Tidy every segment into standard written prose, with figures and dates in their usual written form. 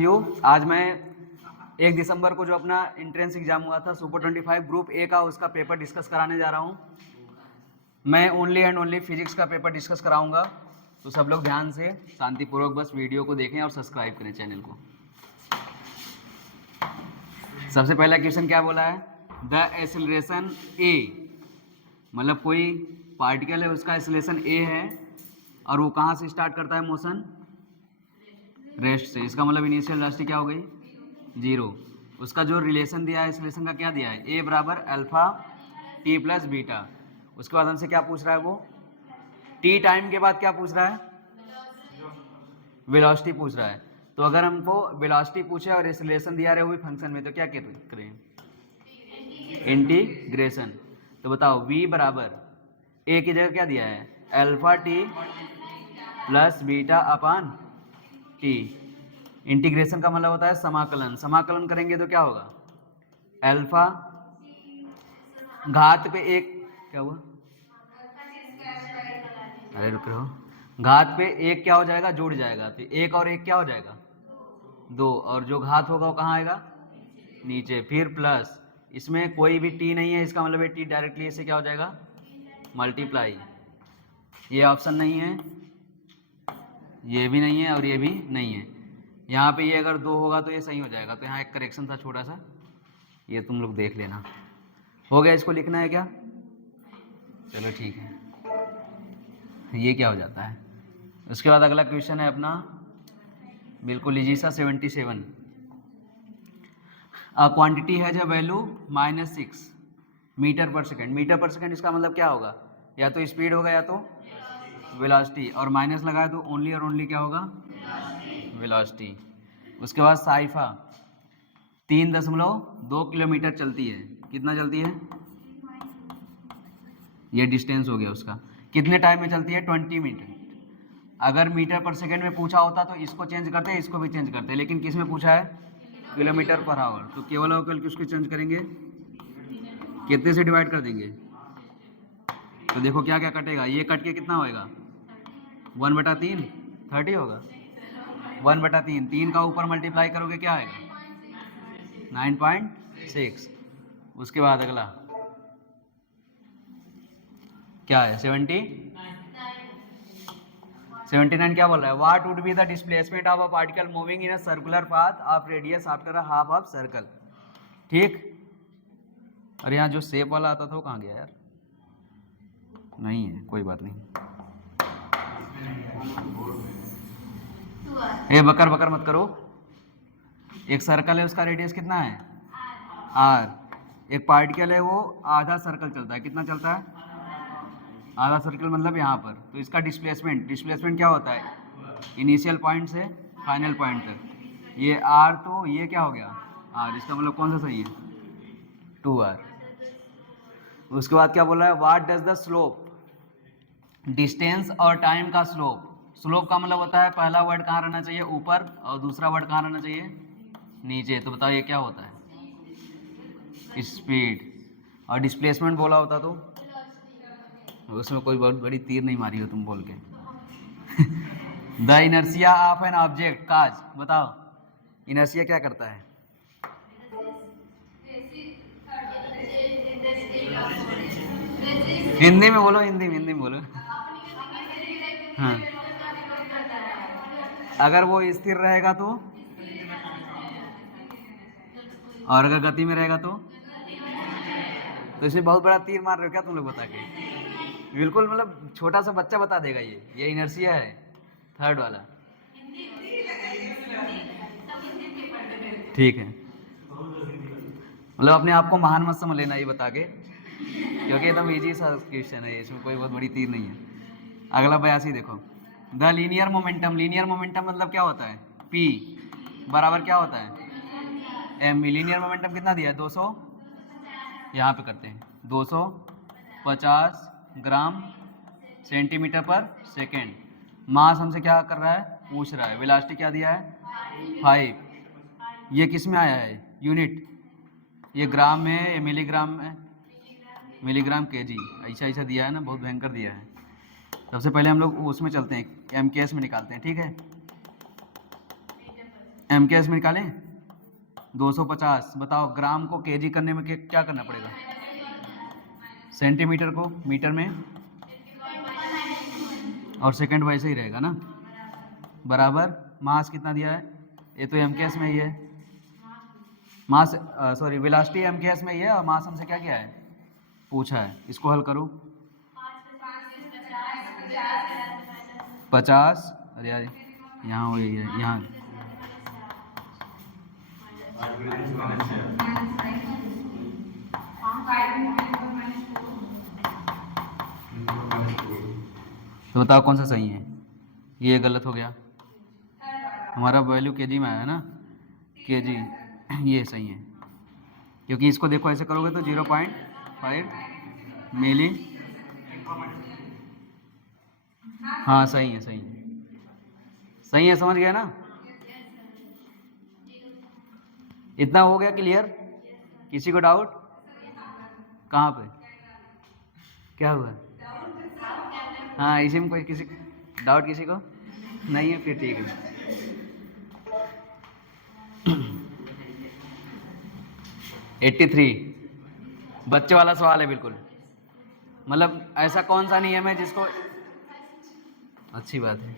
You. आज मैं 1 दिसंबर को जो अपना एंट्रेंस एग्जाम हुआ था सुपर 25 ग्रुप ए का, उसका पेपर डिस्कस कराने जा रहा हूँ। मैं ओनली एंड ओनली फिजिक्स का पेपर डिस्कस कराऊंगा, तो सब लोग ध्यान से शांतिपूर्वक बस वीडियो को देखें और सब्सक्राइब करें चैनल को। सबसे पहला क्वेश्चन क्या बोला है? द एक्सेलरेशन ए, मतलब कोई पार्टिकल है उसका एक्सेलरेशन ए है और वो कहाँ से स्टार्ट करता है मोशन? रेस्ट से। इसका मतलब इनिशियल वेलोसिटी क्या हो गई? 0। उसका जो रिलेशन दिया है एक्सेलरेशन का क्या दिया है? ए बराबर अल्फा टी प्लस बीटा। उसके बाद हमसे क्या पूछ रहा है वो? टी टाइम के बाद क्या पूछ रहा है? वेलोसिटी पूछ रहा है। तो अगर हमको वेलोसिटी पूछे और एक्सेलरेशन दिया रहे वो भी फंक्शन में, तो क्या करें? इंटीग्रेशन। तो बताओ v बराबर ए की जगह क्या दिया है? अल्फा टी प्लस बीटा अपान टी। इंटीग्रेशन का मतलब होता है समाकलन। समाकलन करेंगे तो क्या होगा? अल्फा घात पे एक, क्या हुआ? अरे रुक रहो, घात पे एक क्या हो जाएगा? जुड़ जाएगा। तो एक और एक क्या हो जाएगा? 2। और जो घात होगा वो कहाँ आएगा? नीचे। फिर प्लस, इसमें कोई भी टी नहीं है, इसका मतलब टी डायरेक्टली इससे क्या हो जाएगा? मल्टीप्लाई। ये ऑप्शन नहीं है, ये भी नहीं है और ये भी नहीं है। यहाँ पे ये अगर 2 होगा तो ये सही हो जाएगा। तो यहाँ एक करेक्शन था छोटा सा, ये तुम लोग देख लेना। हो गया? इसको लिखना है क्या? चलो ठीक है। ये क्या हो जाता है? उसके बाद अगला क्वेश्चन है अपना बिल्कुल इजी सा 77। क्वांटिटी है जो वैल्यू -6 मीटर पर सेकेंड। मीटर पर सेकेंड इसका मतलब क्या होगा? या तो स्पीड होगा या तो वेलोसिटी, और माइनस लगाए तो ओनली और ओनली क्या होगा? वेलोसिटी। उसके बाद साइफा 3.2 किलोमीटर चलती है। कितना चलती है? ये डिस्टेंस हो गया उसका। कितने टाइम में चलती है? 20 मिनट। अगर मीटर पर सेकेंड में पूछा होता तो इसको चेंज करते, इसको भी चेंज करते, लेकिन किस में पूछा है? Kilometre per hour. तो केवल और केवल किसको चेंज करेंगे? कितने से डिवाइड कर देंगे? तो देखो क्या क्या कटेगा। ये कट के कितना होएगा? 1/3 30 होगा। 1/3 3 का ऊपर मल्टीप्लाई करोगे क्या आएगा? 9.6। उसके बाद अगला क्या है? 79 क्या बोल रहा है? What would be the displacement of a particle moving in a circular path of radius after a half of circle. ठीक। और यहाँ जो शेप वाला आता था वो कहाँ गया यार? नहीं है, कोई बात नहीं। ये बकर बकर मत करो। एक सर्कल है, उसका रेडियस कितना है? r। एक पार्टिकल है वो आधा सर्कल चलता है। कितना चलता है? आधा सर्कल मतलब यहाँ पर। तो इसका डिस्प्लेसमेंट, डिस्प्लेसमेंट क्या होता है? इनिशियल पॉइंट से फाइनल पॉइंट तक। ये r, तो ये क्या हो गया? r। इसका मतलब कौन सा सही है? 2r। उसके बाद क्या बोला है? What does the slope, distance और टाइम का स्लोप। स्लोप का मतलब होता है पहला वर्ड कहाँ रहना चाहिए? ऊपर, और दूसरा वर्ड कहाँ रहना चाहिए? नीचे। तो बताओ ये क्या होता है? स्पीड। और डिस्प्लेसमेंट बोला होता तो उसमें कोई बहुत बड़ी तीर नहीं मारी हो तुम बोल के। The inertia of an object cause. बताओ इनर्शिया क्या करता है? हिंदी में बोलो, हिंदी में बोलो। हाँ, अगर वो स्थिर रहेगा तो, और अगर गति में रहेगा तो इसे बहुत बड़ा तीर मार रहे हो क्या तुम लोग बता के? बिल्कुल, मतलब छोटा सा बच्चा बता देगा। ये इनर्शिया है, थर्ड वाला। ठीक है, मतलब अपने आप को महान मत समझ लेना ये बता के, क्योंकि एकदम इजी सा क्वेश्चन है, इसमें कोई बहुत बड़ी तीर नहीं है। अगला 82 देखो। The linear momentum. Linear momentum मतलब क्या होता है? P बराबर क्या होता है? m। लीनियर मोमेंटम कितना दिया है? 200, यहाँ पे करते हैं 250 ग्राम सेंटीमीटर पर सेकेंड। मास हमसे क्या कर रहा है? पूछ रहा है। वेलोसिटी क्या दिया है? 5। ये किस में आया है? यूनिट। ये ग्राम में है, ये मिलीग्राम में? Milligram kg। ऐसा ऐसा दिया है ना, बहुत भयंकर दिया है। सबसे पहले हम लोग उसमें चलते हैं, MKS में निकालते हैं। ठीक है, MKS में निकालें 250। बताओ ग्राम को केजी करने में क्या करना पड़ेगा? सेंटीमीटर को मीटर में, और सेकंड वैसे ही रहेगा ना, बराबर मास कितना दिया है? ये तो MKS में ही है, मास सॉरी वेलोसिटी MKS में ही है, और मास हमसे क्या किया है, पूछा है। इसको हल करूँ 50, अरे यार यहाँ वही है, यहाँ तो बताओ कौन सा सही है? ये गलत हो गया, हमारा वैल्यू केजी में आया ना, केजी, ये सही है, क्योंकि इसको देखो ऐसे करोगे तो 0.5 मिली। हाँ सही है, सही है, सही है, समझ गया ना? इतना हो गया क्लियर? किसी को डाउट? कहाँ पे क्या हुआ? हाँ इसी में कोई किसी डाउट किसी को नहीं है? फिर ठीक है। 83 बच्चे वाला सवाल है बिल्कुल, मतलब ऐसा कौन सा नियम है जिसको, अच्छी बात है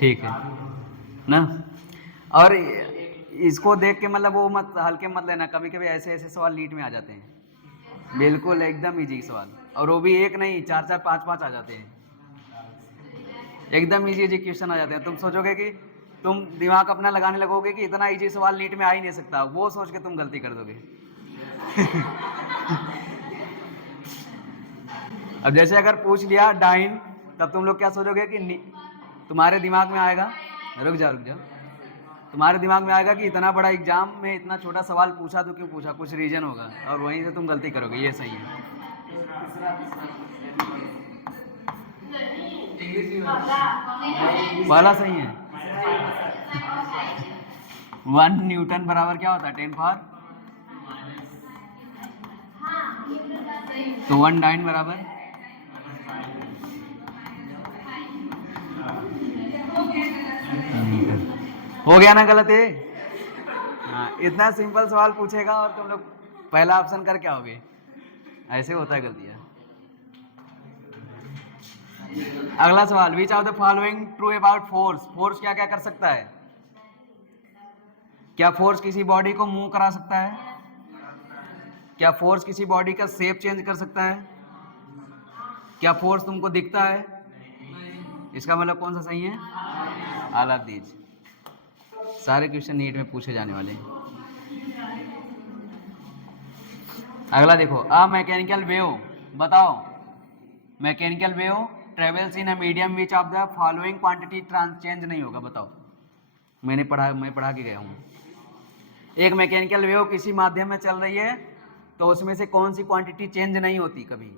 ठीक है ना। और इसको देख के मतलब वो मत हल्के मत लेना, कभी कभी ऐसे ऐसे सवाल नीट में आ जाते हैं, बिल्कुल एकदम इजी सवाल, और वो भी एक नहीं 4-4 5-5 आ जाते हैं, एकदम इजी इजी क्वेश्चन आ जाते हैं। तुम सोचोगे कि तुम दिमाग अपना लगाने लगोगे कि इतना इजी सवाल नीट में आ ही नहीं सकता, वो सोच के तुम गलती कर दोगे अब जैसे अगर पूछ लिया डाइन, तब तुम लोग क्या सोचोगे कि तुम्हारे दिमाग में आएगा, रुक जाओ, तुम्हारे दिमाग में आएगा कि इतना बड़ा एग्जाम में इतना छोटा सवाल पूछा तो क्यों पूछा, कुछ रीजन होगा, और वहीं से तुम गलती करोगे। ये सही है, पहला सही है। 1 न्यूटन बराबर क्या होता है? 10 पावर, तो 1 डाइन बराबर हो गया ना गलत है? हाँ इतना सिंपल सवाल पूछेगा और तुम लोग पहला ऑप्शन कर क्या होगे, ऐसे होता है गलतियाँ। अगला सवाल, विच of the following true about force? Force क्या क्या कर सकता है? क्या फोर्स किसी बॉडी को मूव करा सकता है? क्या फोर्स किसी बॉडी का शेप चेंज कर सकता है? क्या फोर्स तुमको दिखता है? इसका मतलब कौन सा सही है? All of these. सारे क्वेश्चन नीट में पूछे जाने वाले हैं। अगला देखो, अ मैकेनिकल वेव, बताओ mechanical wave travels in a medium which of the following quantity trans change नहीं होगा। बताओ, मैं पढ़ा के गया हूँ। एक मैकेनिकल वेव किसी माध्यम में चल रही है तो उसमें से कौन सी क्वांटिटी चेंज नहीं होती कभी?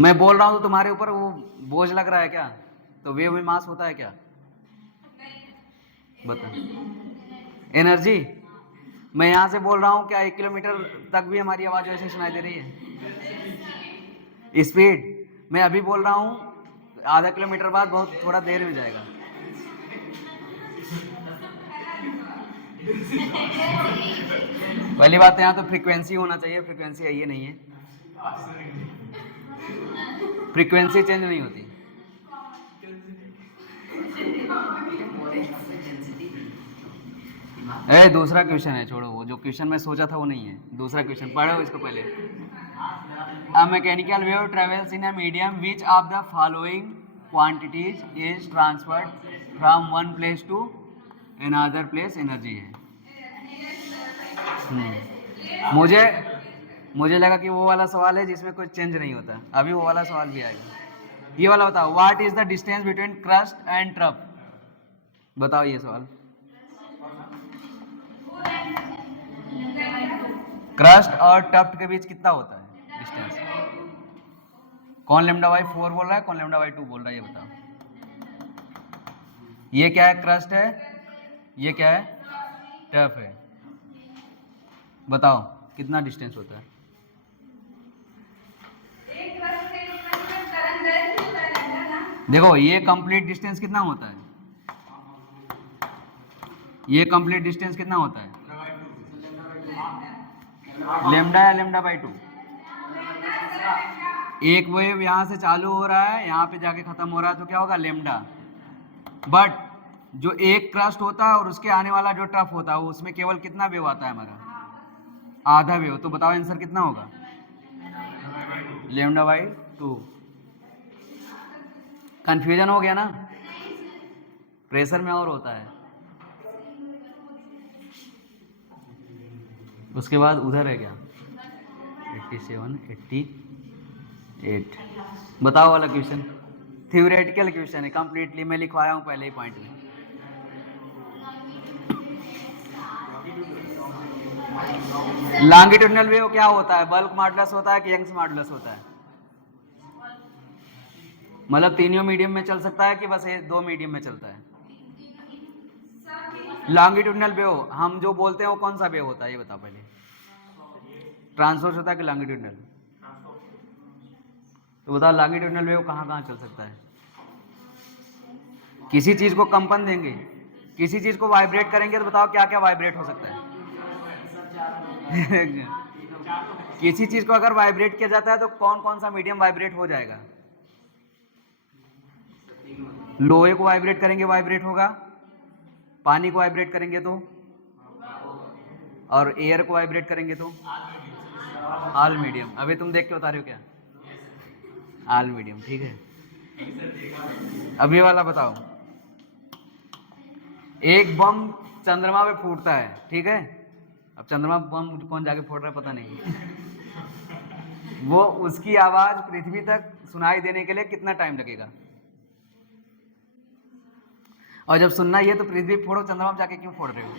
मैं बोल रहा हूँ तो तुम्हारे ऊपर वो बोझ लग रहा है क्या? तो वेव में मास होता है क्या? बता, एनर्जी। मैं यहाँ से बोल रहा हूँ, क्या 1 किलोमीटर तक भी हमारी आवाज वैसे सुनाई दे रही है? स्पीड, मैं अभी बोल रहा हूँ, आधा किलोमीटर बाद बहुत थोड़ा देर में जाएगा। पहली बात यहाँ तो फ्रीक्वेंसी होना चाहिए, फ्रीक्वेंसी है ये नहीं है, फ्रीक्वेंसी चेंज नहीं होती। दूसरा क्वेश्चन है, छोड़ो, वो जो क्वेश्चन मैं सोचा था वो नहीं है, दूसरा क्वेश्चन पढ़ो इसको पहले। A mechanical wave travels in a medium which of the following quantities is transferred from one place to another place? Energy है। मुझे लगा कि वो वाला सवाल है जिसमें कुछ चेंज नहीं होता, अभी वो वाला सवाल भी आएगा। ये वाला बताओ, what is the distance between crust and trough? बताओ ये सवाल। क्रस्ट और टफ्ट के बीच कितना होता है डिस्टेंस? कौन λ/4 बोल रहा है, कौन λ/2 बोल रहा है, ये बताओ। ये क्या है? क्रस्ट है, ये क्या है? टफ है। बताओ कितना डिस्टेंस होता है? देखो ये कंप्लीट डिस्टेंस कितना होता है, ये कंप्लीट डिस्टेंस कितना होता है, लेमडा या लेमडा बाई 2। एक वेव यहाँ से चालू हो रहा है, यहाँ पे जाके खत्म हो रहा है, तो क्या होगा लेमडा। बट जो एक क्रस्ट होता है और उसके आने वाला जो ट्रफ होता है उसमें केवल कितना वेव आता है हमारा, आधा वेव। तो बताओ आंसर कितना होगा, लेमडा बाई 2। कंफ्यूजन हो गया ना, प्रेशर में और होता है। उसके बाद उधर है क्या 87 88। बताओ वाला क्वेश्चन थ्योरेटिकल क्वेश्चन है कंप्लीटली, मैं लिखवाया हूँ पहले ही पॉइंट में। लॉन्गिट्यूडिनल वेव क्या होता है, बल्क मॉडुलस होता है कि यंग्स मॉडुलस होता है, मतलब तीनों मीडियम में चल सकता है कि बस ये दो मीडियम में चलता है। लॉन्गिट्यूडिनल वेव हम जो बोलते हैं वो कौन सा वेव होता है ये बताओ पहले, ट्रांसवर्स होता है कि लॉन्गिट्यूडिनल। तो बताओ लॉन्गिट्यूडिनल वेव कहाँ कहाँ चल सकता है, किसी चीज को कंपन देंगे, किसी चीज को वाइब्रेट करेंगे, तो बताओ क्या क्या वाइब्रेट हो सकता है किसी चीज को अगर वाइब्रेट किया जाता है तो कौन कौन सा मीडियम वाइब्रेट हो जाएगा, लोहे को वाइब्रेट करेंगे वाइब्रेट होगा, पानी को वाइब्रेट करेंगे तो, और एयर को वाइब्रेट करेंगे तो ऑल मीडियम। अभी तुम देख के बता रहे हो क्या, ऑल मीडियम, ठीक है। अभी वाला बताओ, एक बम चंद्रमा पे फूटता है, ठीक है। अब चंद्रमा बम कौन जाके फोड़ रहा है पता नहीं वो उसकी आवाज पृथ्वी तक सुनाई देने के लिए कितना टाइम लगेगा, और जब सुनना ही है तो पृथ्वी फोड़ो, चंद्रमा पे जाके क्यों फोड़ रहे हो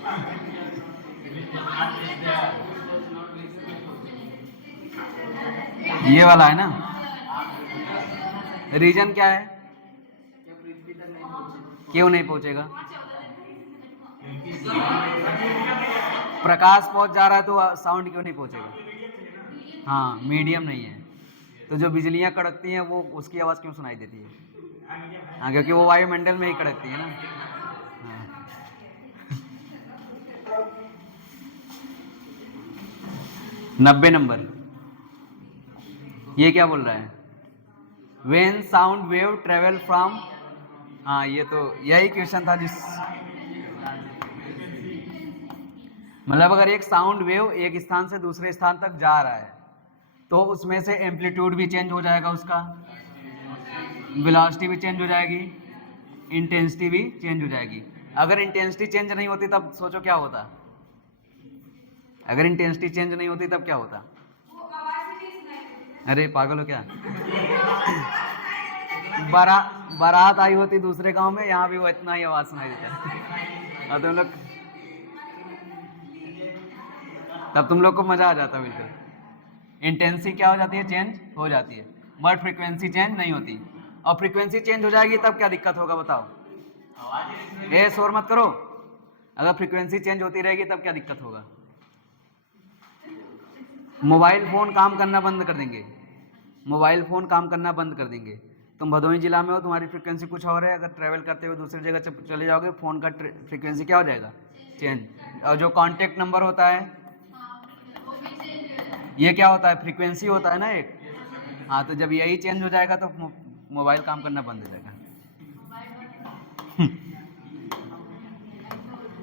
ये वाला है ना, रीजन क्या है, क्यों नहीं पहुंचेगा, प्रकाश पहुंच जा रहा है तो साउंड क्यों नहीं पहुंचेगा, हाँ मीडियम नहीं है। तो जो बिजलियां कड़कती हैं वो उसकी आवाज क्यों सुनाई देती है, हाँ क्योंकि वो वायुमंडल में ही कड़कती है ना। हाँ। 90 नंबर, ये क्या बोल रहा है, when sound wave travel from, हाँ ये तो यही क्वेश्चन था जिस, मतलब अगर एक साउंड वेव एक स्थान से दूसरे स्थान तक जा रहा है तो उसमें से एम्पलीट्यूड भी चेंज हो जाएगा, उसका वेलोसिटी भी चेंज हो जाएगी, इंटेंसिटी भी चेंज हो जाएगी। अगर इंटेंसिटी चेंज नहीं होती तब सोचो क्या होता, अगर इंटेंसिटी चेंज नहीं होती तब क्या होता, अरे पागल हो क्या बारात आई होती दूसरे गांव में, यहाँ भी वो इतना ही आवाज सुनाई देता है और तुम लोग, तब तुम लोग को मजा आ जाता बिल्कुल। इंटेंसिटी क्या हो जाती है, चेंज हो जाती है, बट फ्रीक्वेंसी चेंज नहीं होती। और फ्रीक्वेंसी चेंज हो जाएगी तब क्या दिक्कत होगा बताओ, ए शोर मत करो, अगर फ्रीक्वेंसी चेंज होती रहेगी तब क्या दिक्कत होगा, मोबाइल फोन काम करना बंद कर देंगे, मोबाइल फोन काम करना बंद कर देंगे। तुम भदोही जिला में हो, तुम्हारी फ्रीक्वेंसी कुछ और है, अगर ट्रैवल करते हुए दूसरी जगह चले जाओगे फोन का फ्रीक्वेंसी क्या हो जाएगा, चेंज। और जो कांटेक्ट नंबर होता है ये क्या होता है, फ्रीक्वेंसी होता है ना एक, हाँ तो जब यही चेंज हो जाएगा तो मोबाइल काम करना बंद हो जाएगा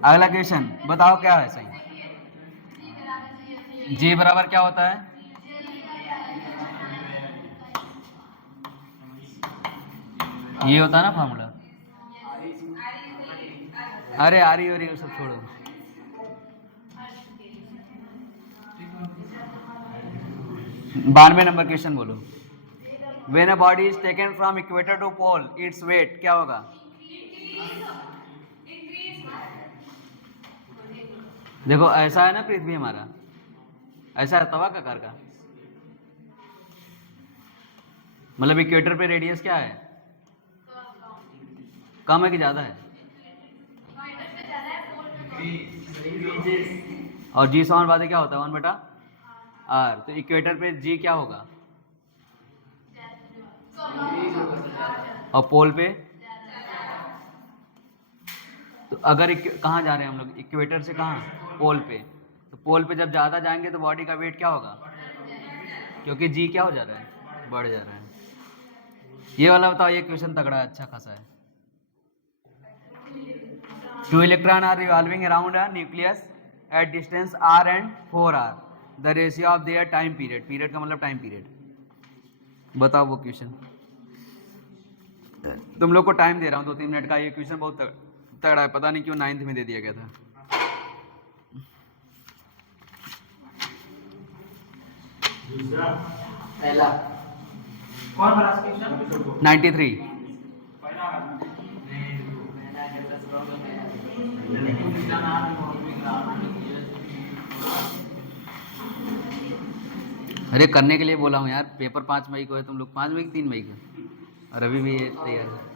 अगला क्वेश्चन बताओ क्या है सही, जी बराबर क्या होता है, ये होता है ना फॉर्मूला, अरे आ रही सब छोड़ो। 92 नंबर क्वेश्चन बोलो, when a body is taken from equator to pole its weight क्या होगा, देखो ऐसा है ना पृथ्वी हमारा, ऐसा है तवा का आकार का, मतलब इक्वेटर पे रेडियस क्या है, कम है कि ज्यादा है, और जी समानुपाती क्या होता है 1/r, तो इक्वेटर पे जी क्या होगा, और पोल पे तो अगर कहाँ जा रहे हैं हम लोग, इक्वेटर से कहाँ, पोल पे। तो पोल पे जब ज़्यादा जाएंगे तो बॉडी का वेट क्या होगा, क्योंकि जी क्या हो जा रहा है, बढ़ जा रहा है। ये वाला बताओ, ये क्वेश्चन तगड़ा है, अच्छा खासा है। 2 electron are revolving around a nucleus at distance r and 4r, the ratio of their time period, period का मतलब टाइम पीरियड। बताओ वो क्वेश्चन, तुम लोग को टाइम दे रहा हूँ 2-3 मिनट का। ये क्वेश्चन बहुत तगड़ा है, पता नहीं क्यों 9th में दे दिया गया था। पहला कौन बड़ा क्वेश्चन 93। अरे करने के लिए बोला हूँ यार, पेपर 5 मई को है, तुम लोग 5 मई की 3 मई को, और अभी भी ये तैयार है।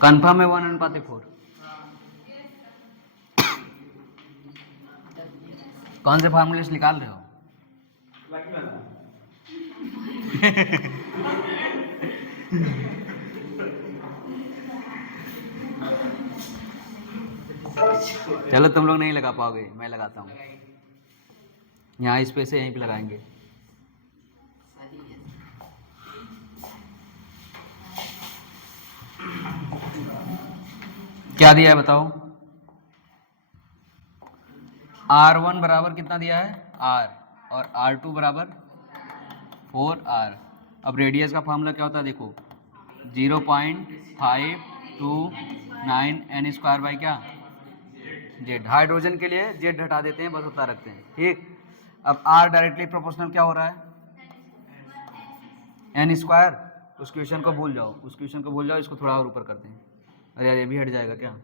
कन्फर्म है 1:4। कौन से फार्मूले से निकाल रहे हो? चलो तुम लोग नहीं लगा पाओगे, मैं लगाता हूँ। यहाँ इस पे से यहीं पे लगाएंगे। क्या दिया है बताओ? R1 बराबर कितना दिया है, R, और R2 बराबर 4R। अब रेडियस का फॉर्मूला क्या होता है देखो, 0.529 n स्क्वायर बाई क्या, जेड। हाइड्रोजन के लिए जेड हटा देते हैं, बस उतना रखते हैं, ठीक। अब R डायरेक्टली प्रोपोर्शनल क्या हो रहा है, n स्क्वायर। उस क्वेश्चन को भूल जाओ, उस क्वेश्चन को भूल जाओ, इसको थोड़ा और ऊपर करते हैं। अरे यार ये भी हट जाएगा क्या,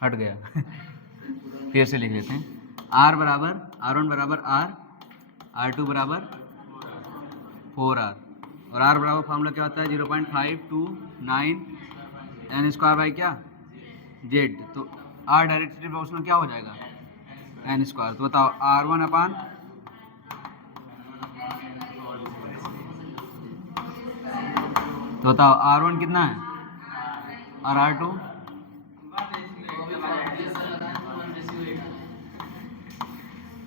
हट गया। फिर से लिख लेते हैं, R बराबर R1 बराबर R, R2 बराबर 4R, और R बराबर फार्मूला क्या होता है, 0.529 n स्क्वायर बाई क्या, जेड। तो R डायरेक्टली प्रोपोर्शनल क्या हो जाएगा, n स्क्वायर। तो बताओ R1 अपान, तो बताओ R1 कितना है और R2,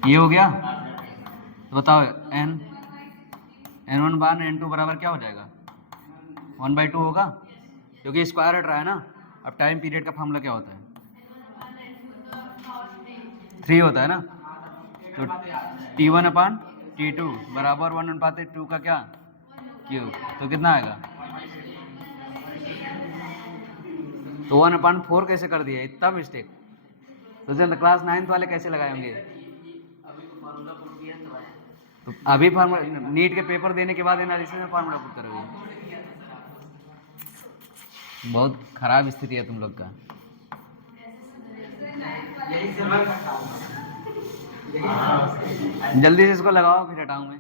ये हो गया। तो बताओ n1 बार n2 बराबर क्या हो जाएगा, 1/2 होगा, क्योंकि स्क्वायर हट रहा है ना। अब टाइम पीरियड का फॉर्मूला क्या होता है, 3 होता है ना। तो T1 अपान T2 बराबर 1/2 का क्या, क्यूब। तो कितना आएगा, तो 1/4 कैसे कर दिया, इतना मिस्टेक। तो जब क्लास 9th वाले कैसे लगाए होंगे। तो अभी फार्मूला, नीट के पेपर देने के बाद एनालिसिस में फार्मूला पुट करोगे। बहुत खराब स्थिति है तुम लोग का। जल्दी से इसको लगाओ, फिर हटाऊं मैं।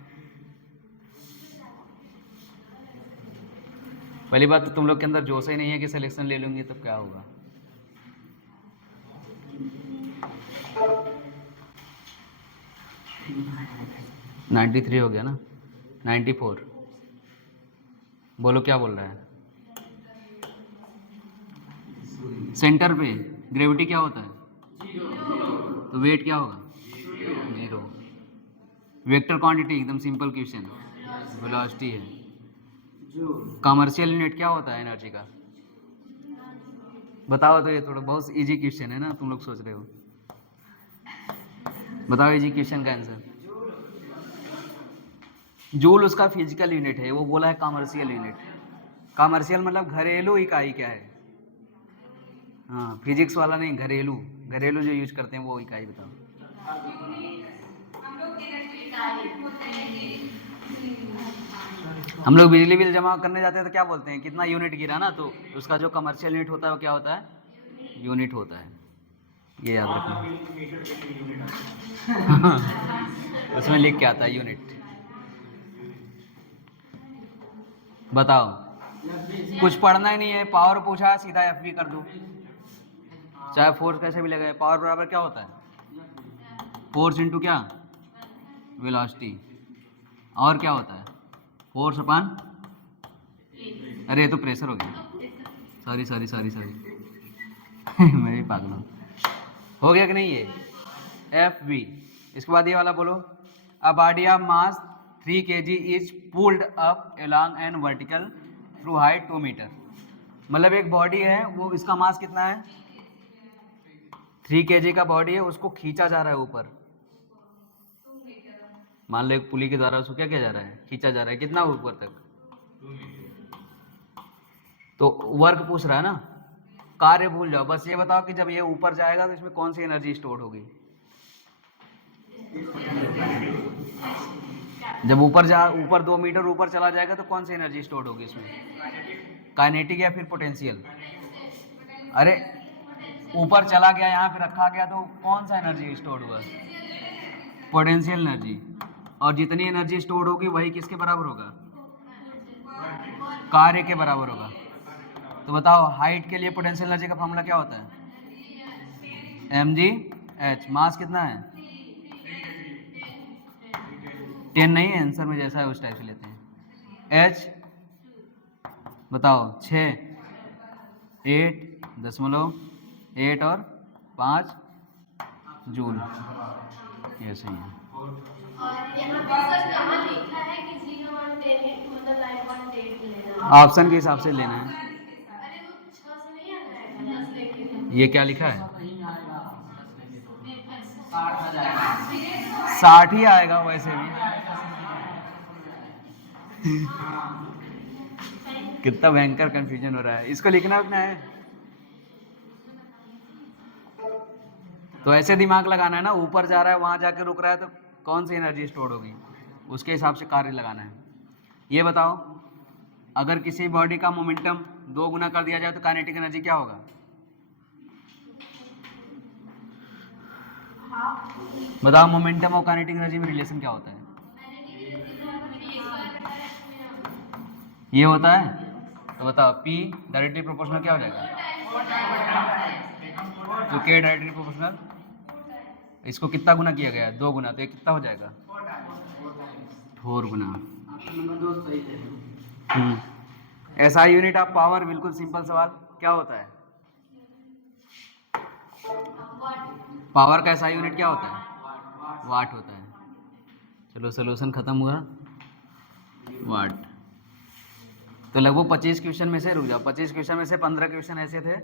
पहली बात तो तुम लोग के अंदर जोश ही नहीं है कि सिलेक्शन ले लूंगी तब क्या होगा। नाइन्टी 93 हो गया ना, 94। बोलो क्या बोल रहा है। सेंटर पे ग्रेविटी क्या होता है, तो वेट क्या होगा, 0। वेक्टर क्वांटिटी एकदम सिंपल क्वेश्चन, वेलोसिटी है। कमर्शियल यूनिट क्या होता है एनर्जी का, बताओ। तो ये थोड़ा बहुत इजी क्वेश्चन है ना, तुम लोग सोच रहे हो। बताओ इजी क्वेश्चन का आंसर। जूल उसका फिजिकल यूनिट है, वो बोला है कमर्शियल यूनिट। कमर्शियल मतलब घरेलू इकाई क्या है, हाँ फिजिक्स वाला नहीं, घरेलू, घरेलू जो यूज करते हैं वो इकाई बताओ। हम लोग बिजली बिल जमा करने जाते हैं तो क्या बोलते हैं, कितना यूनिट गिरा ना, तो उसका जो कमर्शियल यूनिट होता है वो क्या होता है, यूनिट होता है। ये याद रखना। उसमें लिख के आता है यूनिट। बताओ, कुछ पढ़ना ही नहीं है, पावर पूछा सीधा FV कर दूं। चाहे फोर्स कैसे भी लगे, पावर बराबर क्या होता है, फोर्स इंटू क्या, वेलोसिटी। और क्या होता है, फोर्स अपॉन, अरे ये तो प्रेशर हो गया, सॉरी सॉरी सॉरी सॉरी मैं भी पागल हूँ। हो गया कि नहीं ये, एफ वी। इसके बाद ये वाला बोलो, a body of mass 3 kg is pulled up along an vertical through height 2 metre. मतलब एक बॉडी है, वो इसका मास कितना है, 3 kg का बॉडी है, उसको खींचा जा रहा है ऊपर। मान लो एक पुली के द्वारा उसको क्या किया जा रहा है, खींचा जा रहा है, कितना ऊपर तक, तो वर्क पूछ रहा है ना, कार्य भूल जाओ, बस ये बताओ कि जब ये ऊपर जाएगा तो इसमें कौन सी एनर्जी स्टोर होगी। जब ऊपर 2 मीटर ऊपर चला जाएगा तो कौन सी एनर्जी स्टोर होगी इसमें, काइनेटिक या फिर पोटेंशियल। अरे ऊपर चला गया, यहाँ पे रखा गया, तो कौन सा एनर्जी स्टोर हुआ, पोटेंशियल एनर्जी। और जितनी एनर्जी स्टोर होगी वही किसके बराबर होगा, कार्य के बराबर होगा। तो बताओ हाइट के लिए पोटेंशियल एनर्जी का फॉर्मूला क्या होता है, mgh। मास कितना है, 10 नहीं है, आंसर में जैसा है उस टाइप से लेते हैं। h बताओ 6, 8.8 और 5 जूल, ये सही है। और यहाँ पे सर कहाँ लिखा है कि जी का मान 10 है, मतलब 9.8 लेना है? ऑप्शन के हिसाब से लेना है। अरे वो 6 से नहीं आ जाएगा, 10 लेके। ये क्या लिखा है, नहीं आएगा, 60 60 ही आएगा वैसे भी। कितना भयंकर कंफ्यूजन हो रहा है, इसको लिखना उतना है। तो ऐसे दिमाग लगाना है ना, ऊपर जा रहा है, वहां जाके रुक रहा है, तो कौन सी एनर्जी स्टोर होगी, उसके हिसाब से कार्य लगाना है। ये बताओ, अगर किसी बॉडी का मोमेंटम 2 गुना कर दिया जाए तो काइनेटिक एनर्जी क्या होगा, बताओ मोमेंटम और काइनेटिक एनर्जी में रिलेशन क्या होता है, ये होता है। तो बताओ P डायरेक्टली प्रोपोर्शनल क्या हो जाएगा, तो K डायरेक्टली प्रोपोर्शनल, इसको कितना गुना किया गया है, 2 गुना, तो ये कितना हो जाएगा, 4 गुना। ऐसा यूनिट ऑफ पावर, बिल्कुल सिंपल सवाल, क्या होता है, पावर का ऐसा यूनिट क्या होता है, वाट होता है। चलो सोल्यूशन खत्म हुआ, वाट। तो लगभग 25 क्वेश्चन में से, रुक जाओ, 25 क्वेश्चन में से 15 क्वेश्चन ऐसे थे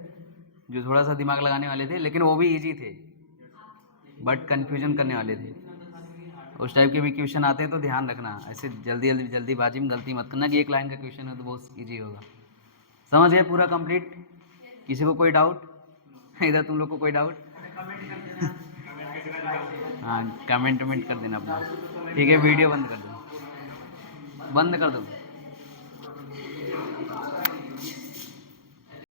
जो थोड़ा सा दिमाग लगाने वाले थे, लेकिन वो भी इजी थे, बट कंफ्यूजन करने वाले थे। उस टाइप के भी क्वेश्चन आते हैं तो ध्यान रखना, ऐसे जल्दीबाजी में गलती मत करना कि एक लाइन का क्वेश्चन है तो बहुत इजी होगा। समझ गए पूरा कंप्लीट, किसी को कोई डाउट, इधर तुम लोग को कोई डाउट, हाँ कमेंट कर देना अपना, ठीक है। वीडियो बंद कर दो, बंद कर दो।